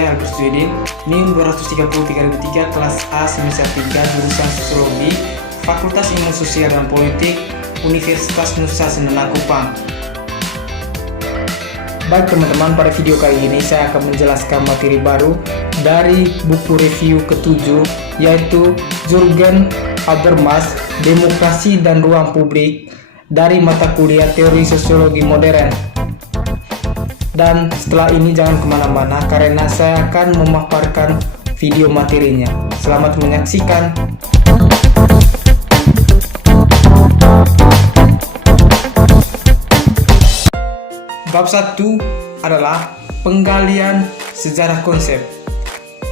saya Albert Swedin, NIM 233-2003, kelas A semester 3, jurusan Sosiologi, Fakultas Ilmu Sosial dan Politik, Universitas Nusa Sendana Kupang. Baik teman-teman, pada video kali ini saya akan menjelaskan materi baru dari buku review ke-7, yaitu Jürgen Habermas, Demokrasi dan Ruang Publik, dari mata kuliah Teori Sosiologi Modern. Dan setelah ini jangan kemana-mana karena saya akan memaparkan video materinya. Selamat menyaksikan. Bab 1 adalah penggalian sejarah konsep.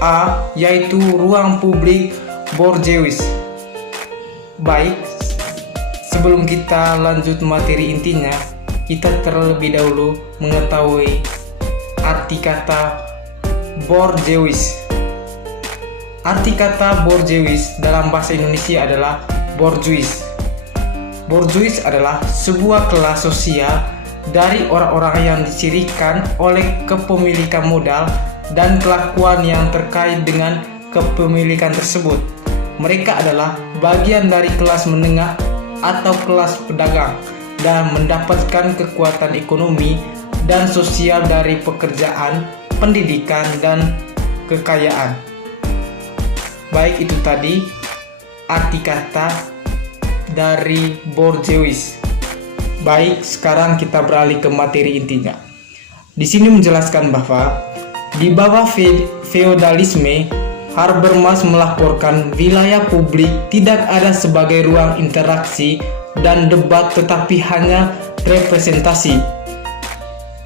A, yaitu ruang publik Bourdieuis. Baik, sebelum kita lanjut materi intinya, kita terlebih dahulu mengetahui arti kata Bourdieuis. Arti kata Bourdieuis dalam bahasa Indonesia adalah bourgeois. Bourgeois adalah sebuah kelas sosial dari orang-orang yang dicirikan oleh kepemilikan modal dan kelakuan yang terkait dengan kepemilikan tersebut. Mereka adalah bagian dari kelas menengah atau kelas pedagang dan mendapatkan kekuatan ekonomi dan sosial dari pekerjaan, pendidikan, dan kekayaan. Baik, itu tadi arti kata dari Bourdieuis. Baik, sekarang kita beralih ke materi intinya. Di sini menjelaskan bahwa di bawah feodalisme, Habermas melaporkan wilayah publik tidak ada sebagai ruang interaksi dan debat tetapi hanya representasi.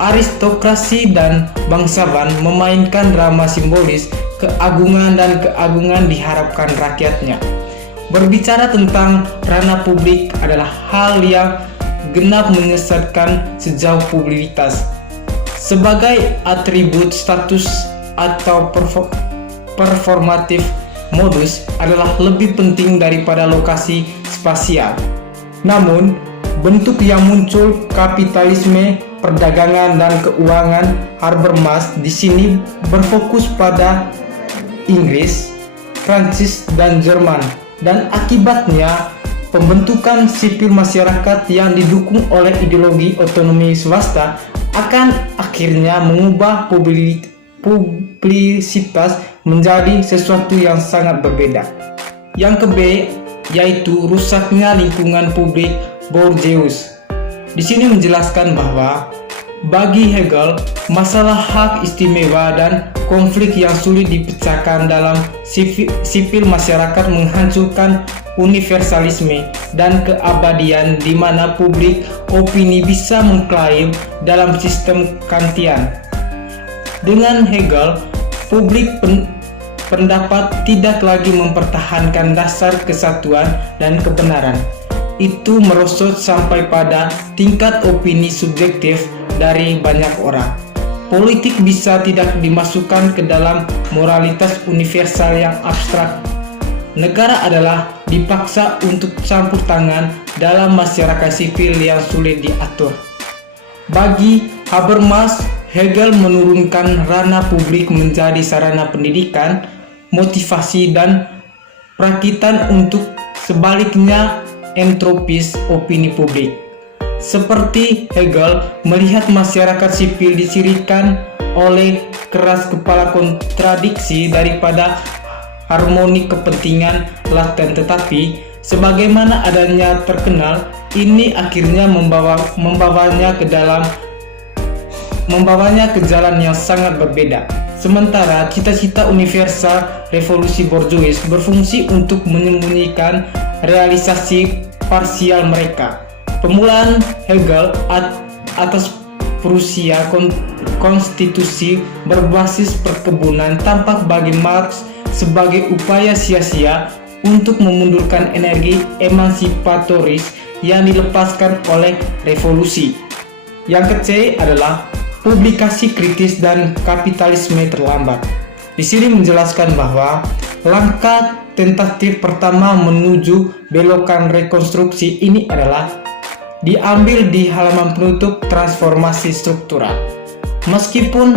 Aristokrasi dan bangsawan memainkan drama simbolis keagungan dan keagungan diharapkan rakyatnya. Berbicara tentang ranah publik adalah hal yang genap menyesatkan sejauh publikitas. Sebagai atribut status atau performatif, modus adalah lebih penting daripada lokasi spasial. Namun, bentuk yang muncul kapitalisme, perdagangan, dan keuangan Habermas di sini berfokus pada Inggris, Prancis, dan Jerman, dan akibatnya pembentukan sipil masyarakat yang didukung oleh ideologi otonomi swasta akan akhirnya mengubah publisitas menjadi sesuatu yang sangat berbeda. Yang ke-B, yaitu rusaknya lingkungan publik Bourdieuis. Di sini menjelaskan bahwa bagi Hegel, masalah hak istimewa dan konflik yang sulit dipecahkan dalam sipil masyarakat menghancurkan universalisme dan keabadian di mana publik opini bisa mengklaim dalam sistem Kantian. Dengan Hegel, publik pendapat tidak lagi mempertahankan dasar kesatuan dan kebenaran. Itu merosot sampai pada tingkat opini subjektif dari banyak orang. Politik bisa tidak dimasukkan ke dalam moralitas universal yang abstrak. Negara adalah dipaksa untuk campur tangan dalam masyarakat sipil yang sulit diatur. Bagi Habermas, Hegel menurunkan ranah publik menjadi sarana pendidikan, motivasi, dan perakitan untuk sebaliknya entropis opini publik. Seperti Hegel melihat masyarakat sipil dicirikan oleh keras kepala kontradiksi daripada harmoni kepentingan laten, tetapi sebagaimana adanya terkenal, ini akhirnya membawanya ke jalan yang sangat berbeda. Sementara cita-cita universal revolusi Bourdieuis berfungsi untuk menyembunyikan realisasi parsial mereka. Pemulaan Hegel atas Prusia konstitusi berbasis perkebunan tampak bagi Marx sebagai upaya sia-sia untuk memundurkan energi emansipatoris yang dilepaskan oleh revolusi. Yang ke-C adalah publikasi kritis dan kapitalisme terlambat. Di sini menjelaskan bahwa langkah tentatif pertama menuju belokan rekonstruksi ini adalah diambil di halaman penutup transformasi struktural. Meskipun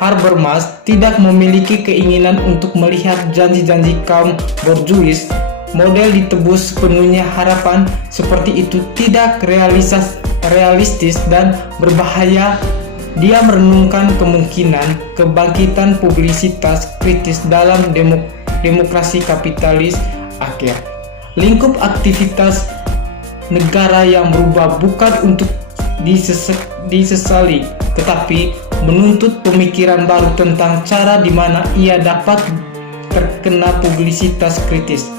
Habermas tidak memiliki keinginan untuk melihat janji-janji kaum borjuis model ditebus sepenuhnya. Harapan seperti itu tidak realistis dan berbahaya. Dia merenungkan kemungkinan kebangkitan publisitas kritis dalam demokrasi kapitalis akhir. Lingkup aktivitas negara yang berubah bukan untuk disesali, tetapi menuntut pemikiran baru tentang cara di mana ia dapat terkena publisitas kritis.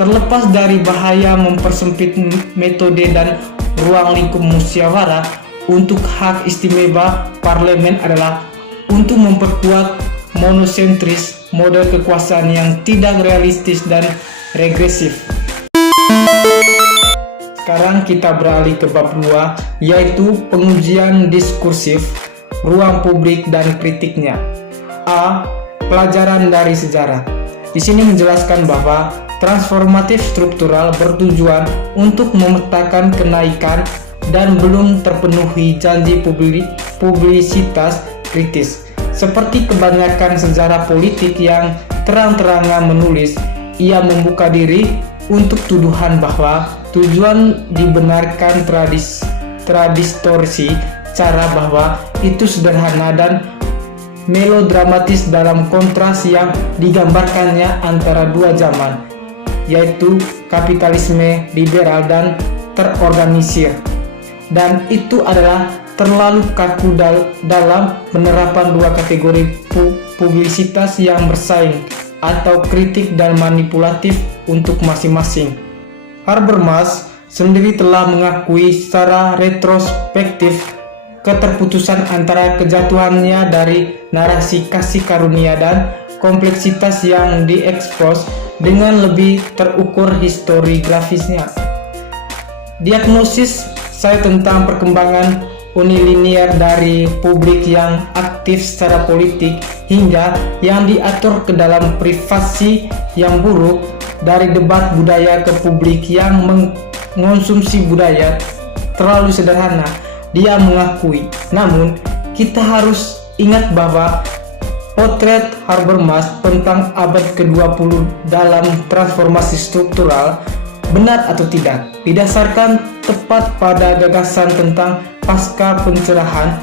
Terlepas dari bahaya mempersempit metode dan ruang lingkup musyawarah, untuk hak istimewa parlemen adalah untuk memperkuat monosentris model kekuasaan yang tidak realistis dan regresif. Sekarang kita beralih ke bab 2, yaitu pengujian diskursif, ruang publik dan kritiknya. A. Pelajaran dari sejarah. Di sini menjelaskan bahwa transformatif struktural bertujuan untuk memetakan kenaikan dan belum terpenuhi janji publisitas kritis. Seperti kebanyakan sejarah politik yang terang-terangan menulis, ia membuka diri untuk tuduhan bahwa tujuan dibenarkan tradistorsi cara bahwa itu sederhana dan melodramatis dalam kontras yang digambarkannya antara dua zaman, yaitu kapitalisme liberal dan terorganisir. Dan itu adalah terlalu kaku dalam penerapan dua kategori publisitas yang bersaing atau kritik dan manipulatif untuk masing-masing. Habermas sendiri telah mengakui secara retrospektif keterputusan antara kejatuhannya dari narasi kasih karunia dan kompleksitas yang diekspos dengan lebih terukur historiografisnya. Diagnosis saya tentang perkembangan unilinear dari publik yang aktif secara politik hingga yang diatur ke dalam privasi yang buruk, dari debat budaya ke publik yang mengonsumsi budaya, terlalu sederhana, dia mengakui. Namun kita harus ingat bahwa potret Habermas tentang abad ke-20 dalam transformasi struktural, benar atau tidak, didasarkan tepat pada gagasan tentang pasca pencerahan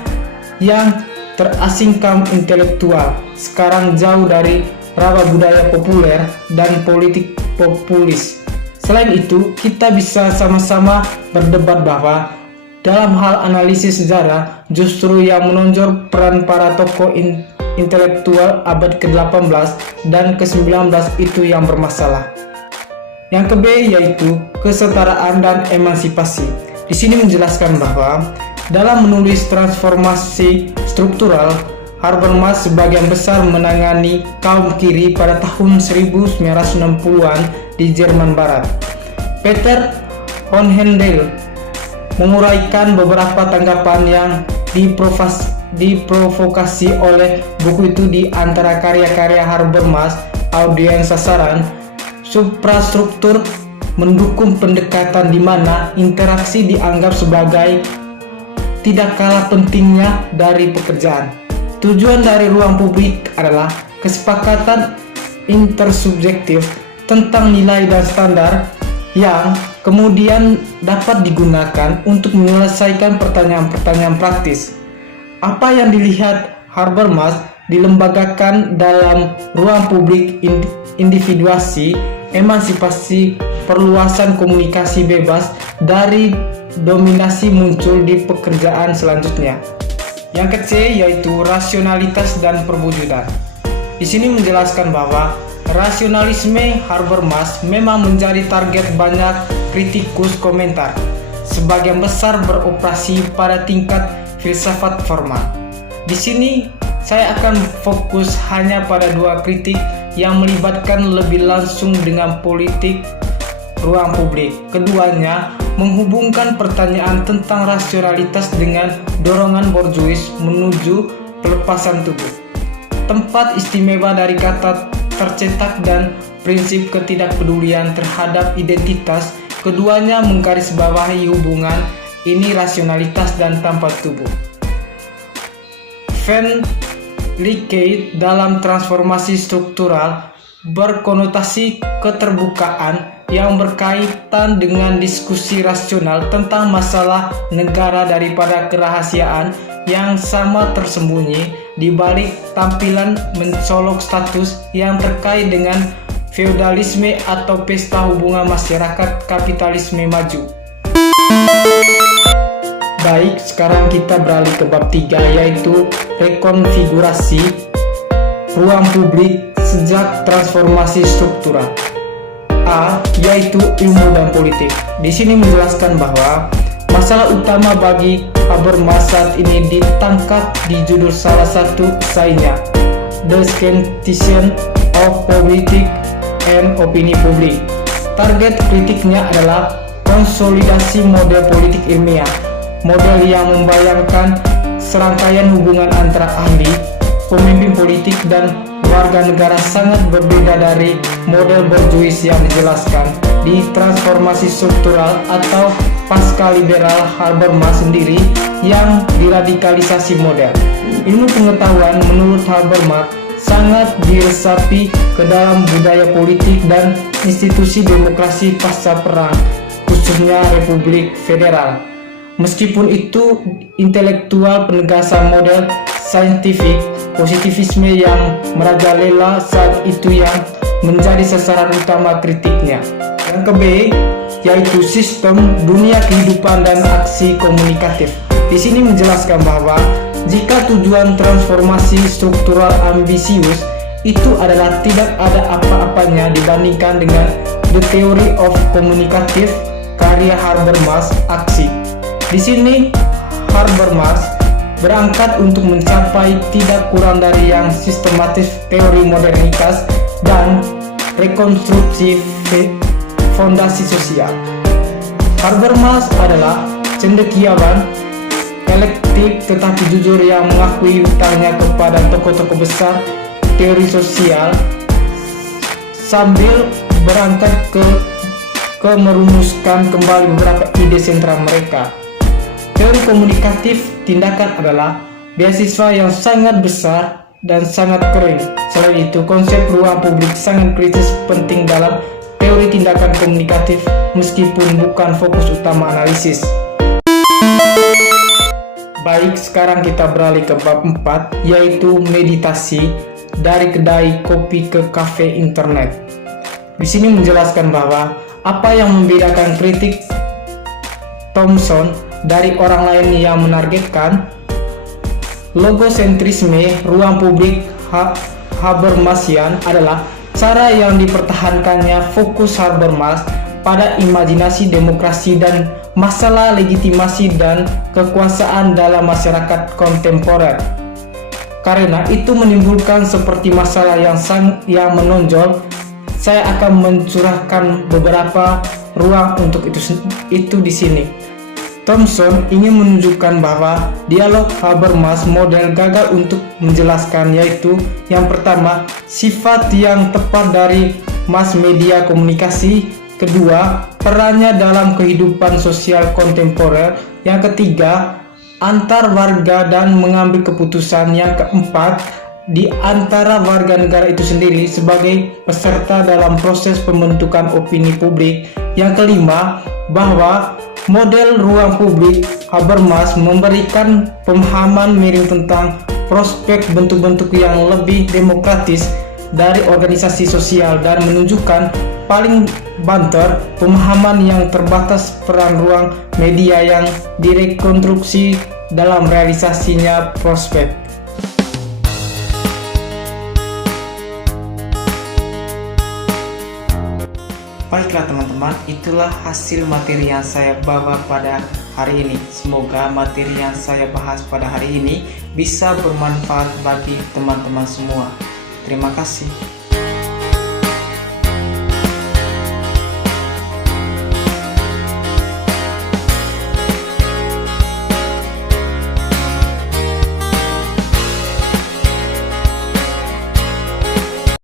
yang terasingkan intelektual, sekarang jauh dari raba budaya populer dan politik populis. Selain itu, kita bisa sama-sama berdebat bahwa dalam hal analisis sejarah, justru yang menonjol peran para tokoh intelektual abad ke-18 dan ke-19 itu yang bermasalah. Yang ke B yaitu kesetaraan dan emansipasi. Di sini menjelaskan bahwa dalam menulis transformasi struktural, Habermas sebagian besar menangani kaum kiri pada tahun 1960-an di Jerman Barat. Peter Hohenheil menguraikan beberapa tanggapan yang diprovokasi oleh buku itu. Di antara karya-karya Habermas, audiens sasaran suprastruktur mendukung pendekatan di mana interaksi dianggap sebagai tidak kalah pentingnya dari pekerjaan. Tujuan dari ruang publik adalah kesepakatan intersubjektif tentang nilai dan standar yang kemudian dapat digunakan untuk menyelesaikan pertanyaan-pertanyaan praktis. Apa yang dilihat Habermas dilembagakan dalam ruang publik, individuasi, emansipasi, perluasan komunikasi bebas dari dominasi muncul di pekerjaan selanjutnya. Yang ke C yaitu rasionalitas dan perwujudan. Di sini menjelaskan bahwa rasionalisme Habermas memang menjadi target banyak kritikus komentar. Sebagian besar beroperasi pada tingkat filsafat formal. Di sini saya akan fokus hanya pada dua kritik yang melibatkan lebih langsung dengan politik ruang publik. Keduanya menghubungkan pertanyaan tentang rasionalitas dengan dorongan borjuis menuju pelepasan tubuh, tempat istimewa dari kata tercetak dan prinsip ketidakpedulian terhadap identitas. Keduanya menggarisbawahi hubungan ini rasionalitas dan tanpa tubuh. Van Leakage dalam transformasi struktural berkonotasi keterbukaan yang berkaitan dengan diskusi rasional tentang masalah negara daripada kerahasiaan yang sama tersembunyi di balik tampilan mencolok status yang terkait dengan feodalisme atau pesta hubungan masyarakat kapitalisme maju. Baik, sekarang kita beralih ke bab 3, yaitu rekonfigurasi ruang publik sejak transformasi struktural. A, yaitu ilmu dan politik. Di sini menjelaskan bahwa masalah utama bagi Habermas saat ini ditangkap di judul salah satu esainya, The Scintillation of Politics and Opini Publik. Target kritiknya adalah konsolidasi model politik ilmiah, model yang membayangkan serangkaian hubungan antara ahli, pemimpin politik, dan warga negara sangat berbeda dari model borjuis yang dijelaskan di transformasi struktural atau pasca liberal Habermas sendiri yang diradikalisasi model. Ilmu pengetahuan menurut Habermas sangat diresapi ke dalam budaya politik dan institusi demokrasi pasca perang, khususnya Republik Federal. Meskipun itu, intelektual penegasan model saintifik positivisme yang merajalela saat itu yang menjadi sasaran utama kritiknya. Yang ke B, yaitu sistem dunia kehidupan dan aksi komunikatif. Di sini menjelaskan bahwa jika tujuan transformasi struktural ambisius itu adalah tidak ada apa-apanya dibandingkan dengan The Theory of Communicative karya Habermas aksi. Di sini Habermas berangkat untuk mencapai tidak kurang dari yang sistematis teori modernitas dan rekonstruksi fondasi sosial. Habermas adalah cendekiawan elektif tetapi jujur yang mengakui hutangnya kepada tokoh-tokoh besar teori sosial sambil berangkat ke merumuskan kembali beberapa ide sentral mereka. Teori komunikatif tindakan adalah beasiswa yang sangat besar dan sangat kering. Selain itu, konsep ruang publik sangat kritis penting dalam teori tindakan komunikatif meskipun bukan fokus utama analisis. Baik, sekarang kita beralih ke bab 4, yaitu meditasi dari kedai kopi ke kafe internet. Di sini menjelaskan bahwa apa yang membedakan kritik Thomson dari orang lain yang menargetkan logosentrisme ruang publik Habermasian adalah cara yang dipertahankannya fokus Habermas pada imajinasi demokrasi dan masalah legitimasi dan kekuasaan dalam masyarakat kontemporer. Karena itu menimbulkan seperti masalah yang menonjol, saya akan mencurahkan beberapa ruang untuk itu di sini. Thomson ingin menunjukkan bahwa dialog Habermas model gagal untuk menjelaskan, yaitu yang pertama, sifat yang tepat dari mass media komunikasi, kedua, perannya dalam kehidupan sosial kontemporer, yang ketiga, antar warga dan mengambil keputusan, yang keempat, di antara warga negara itu sendiri sebagai peserta dalam proses pembentukan opini publik, yang kelima, bahwa model ruang publik Habermas memberikan pemahaman miring tentang prospek bentuk-bentuk yang lebih demokratis dari organisasi sosial dan menunjukkan paling banter pemahaman yang terbatas peran ruang media yang direkonstruksi dalam realisasinya prospek. Baiklah teman-teman, itulah hasil materi yang saya bawa pada hari ini. Semoga materi yang saya bahas pada hari ini bisa bermanfaat bagi teman-teman semua. Terima kasih.